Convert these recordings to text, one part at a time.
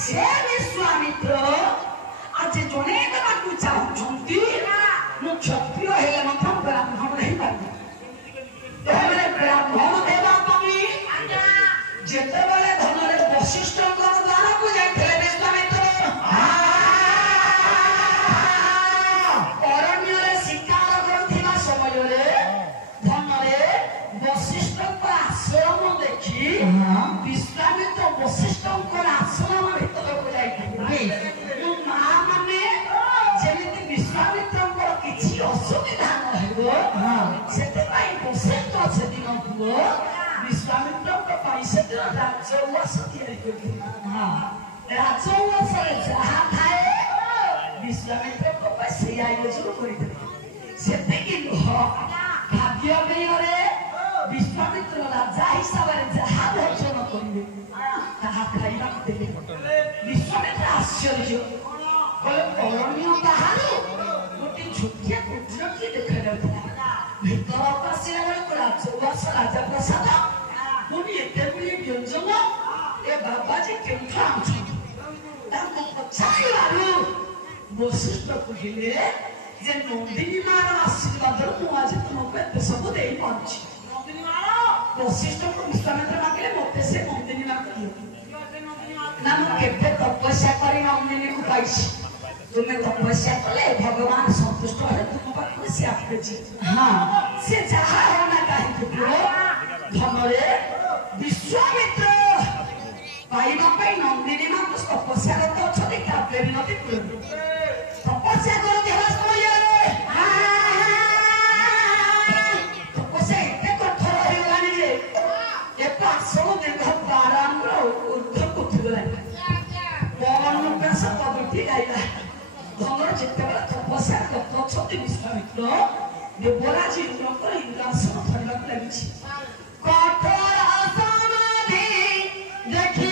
विश्वामित्र आज जड़े चाहती मु क्षत्रिय है ब्राह्मण नहीं पारि ब्राह्मण देवा कवि जिते धन वशिष्ठ द्वार को जाते विश्वामित्र अरण्य शिकार कर समय धन वशिष्ठ आश्रम देखी विश्वामित्र वशिष्ठ आश्रम भीतर को जाइए माँ माने जमी विश्वामित्र किसी असुविधा न से वशिष्ठ से दिन पुओ विश्वामित्र राजउवास राजउवास जहाँ थाए विश्वामित्र से आयोजन करते भाग्य मेୟରେ विश्वामित्र राजा हिसाब से जहाँ भोजन करेंगे ताहा खाइबा देले विश्वामित्र आश्चर्य अरण्य बाहर गोटे छोटिया कुटीर किए देखा जाता भीतर पशिला बेलू राजउवास राजा प्रसाद पुणी एते गुड़िए व्यंजन ए बाबाजी केउठा आछन पचारू वशिष्ठ कहले जे नंदिनी मार आशीर्वाद मु आज तुमको एते सब दे पाछि नंदिनी मार वशिष्ठ को विश्वामित्र मांगले मते से नंदिनी मार दियो ना मु केते तपस्या करी नंदिनी को पाइछि तुम्हें तपस्या कले भगवान संतुष्ट है तुम पाखु से आफेछि हां से जहा है ना काहे पुरो धनरे विश्वामित्र पाइबा पई नंदिनी मां को तपस्या करते अछते काबे विनती करबो तपस्या कर देवा समय तपस्या एते कठोर हो गलानी जे ए पासो देह बाराम्र ऊर्ध्व उठिगलानी पवन पेश पदुठी गाइला धनर जेतेबेला तपस्या करते अछते विश्वामित्र देवराज इंद्र इंद्रासन धरबाक लागिछि कठोर समाधि देखी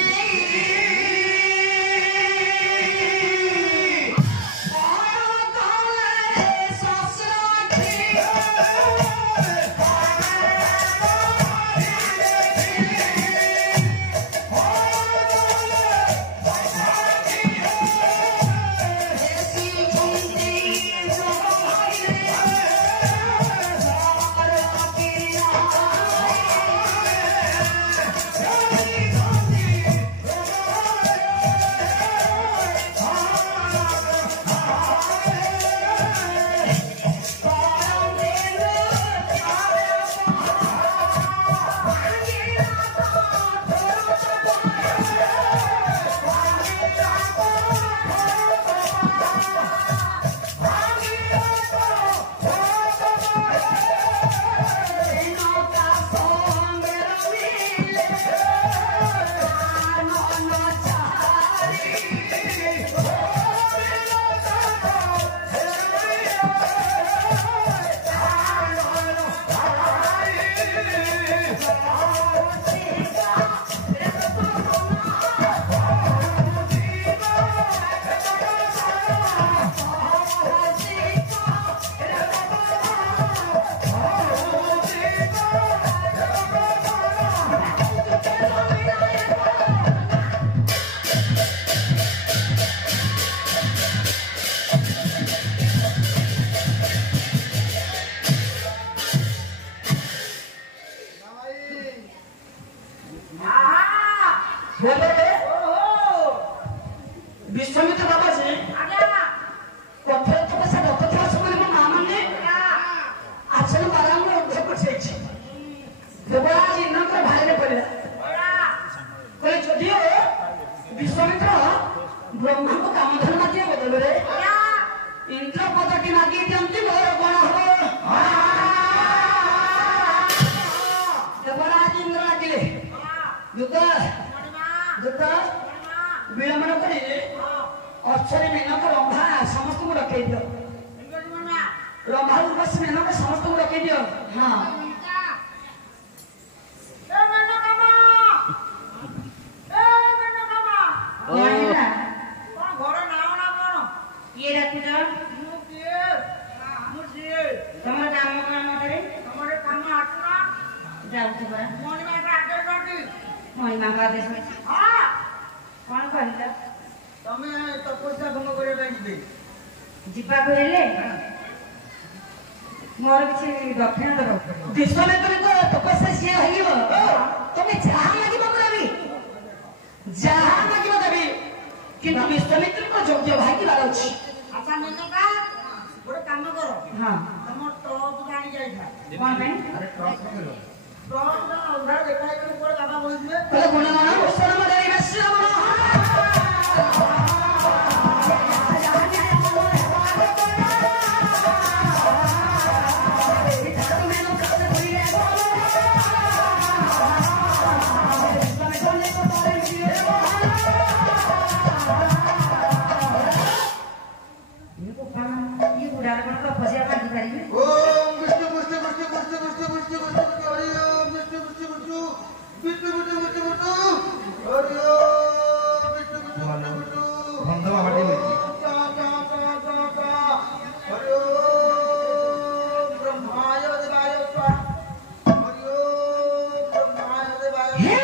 विश्वामित्र बाबा जी कठोर तपस्या करते समय मो मां माने आसन बाराम उद्धव पछेछि देवराज इंद्र भाई पड़े कहले जदियो विश्वामित्र ब्रह्मा को कामधन मागिया बदल रे इंद्र पद की मागी दियंती मोर कोन हो देवराज इंद्र लागिले दुत विलंबन करी अक्षरे मेनक रंभा समस्त को रखे दियो रंभा उर्वश मेनक समस्त को रखे दियो हां ए मेनकमा कोन घर नाम ना कोन ये राखि दो मु के ଯାଉଥିବା ମଣିମାଙ୍କ ଆଗରେ କୋଉଠି? ମଣିମାଙ୍କ ଆଦେଶ ଅଛି। ହଁ କଣ କହିଲ? ତମେ ତପସ୍ୟା ଭଙ୍ଗ କରିବା ପାଇଁ ଯିବେ। ଯିବାକୁ ହେଲେ ମୋର କିଛି ଦକ୍ଷିଣ ଦେବାକୁ ପଡ଼ିବ। ବିଶ୍ୱାମିତ୍ରଙ୍କ ତପସ୍ୟା ସିଏ ହେଇଯିବ ତମେ ଯାହା ମାଗିବ ଦେବି ଯାହା ମାଗିବ ଦେବି କିନ୍ତୁ ବିଶ୍ୱାମିତ୍ରଙ୍କ ଯୋଗ୍ୟ ଭାଗିବାର ଅଛି। ଆଚ୍ଛା ମେନକା ଗୋଟେ କାମ କର ହଁ ତମ ଟର୍ଚ ଆଣି ଯାଇଥା। କଣ ପାଇଁ? ଟର୍ଚ ଅନ୍ଧାର ଦେଖାଇବନି କୁଆଡେ ବାବା ବସିଥିବେ। କହିଲେ ଗୁଣଗାନ ଉତ୍ସବ ମରେ ଶ୍ରୀରାମ ଇଏ ବୁଢ଼ାର କଣ ତପସ୍ୟା ମାଗିପାରିବେ? ଓମ୍ ବିଷ୍ଣୁ ବିଷ୍ଣୁ ବିଷ୍ଣୁ ବିଷ୍ଣୁ ବିଷ୍ଣୁ ବିଷ୍ଣୁ ବିଷ୍ଣୁ ହରି ଓମ୍ ବିଷ୍ଣୁ ବିଷ୍ଣୁ ବିଷ୍ଣୁ ବିଷ୍ଣୁ ବିଷ୍ଣୁ ବିଷ୍ଣୁ ବିଷ୍ଣୁ ହରି ଓମ୍ ବିଷ୍ଣୁ ବିଷ୍ଣୁ ବିଷ୍ଣୁ ବିଷ୍ଣୁ ବନ୍ଧବା ମାଟି ମିଟି ତା ତା ତା ତା ତା ହରି ଓମ୍ ବ୍ରହ୍ମାୟ ଦେବାୟ ସ୍ୱାହା ହରି ଓମ୍ ବ୍ରହ୍ମାୟ ଦେବାୟ ହେ